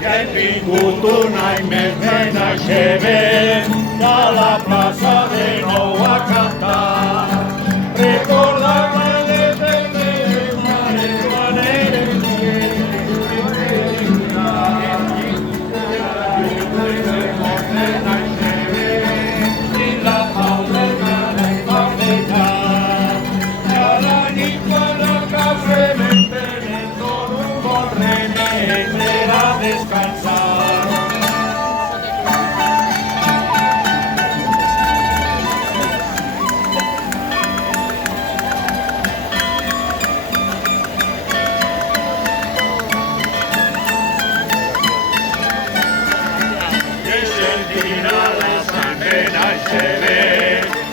que hai vingut un any més de naixement a la plaça de nou a cantar. Recorda que depèn de mares maneres i la pau de manes va petar. I a la nit quan a casa vam tenir tot un bon remei per a descansar.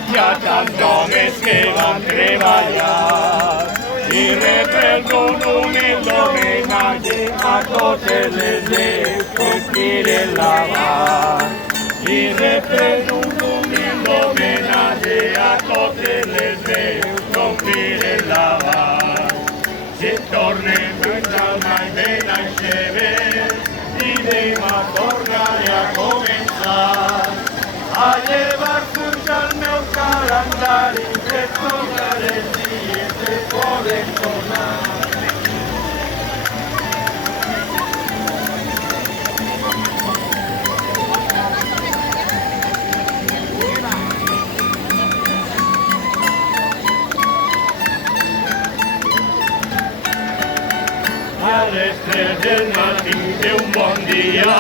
Hi ha tants homes que van treballar i rebem un humil homenatge a totes les veus que tiren l'avant. I rebem un humil homenatge a totes les veus que tiren l'avant. Si tornem fins al mai de naixement i demà tornaré a començar a llevar-vos al meu calendari de tots els dies que poden tornar. A les 3 del matí d'un bon dia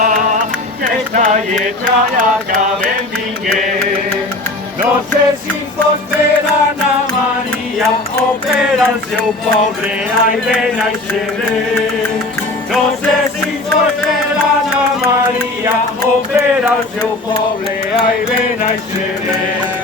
aquesta lletra ja acabem vinguent. No sé si fos per Anna Maria o per al seu poble ai de naixement. No sé si fos per Anna Maria o per al seu poble ai de naixement.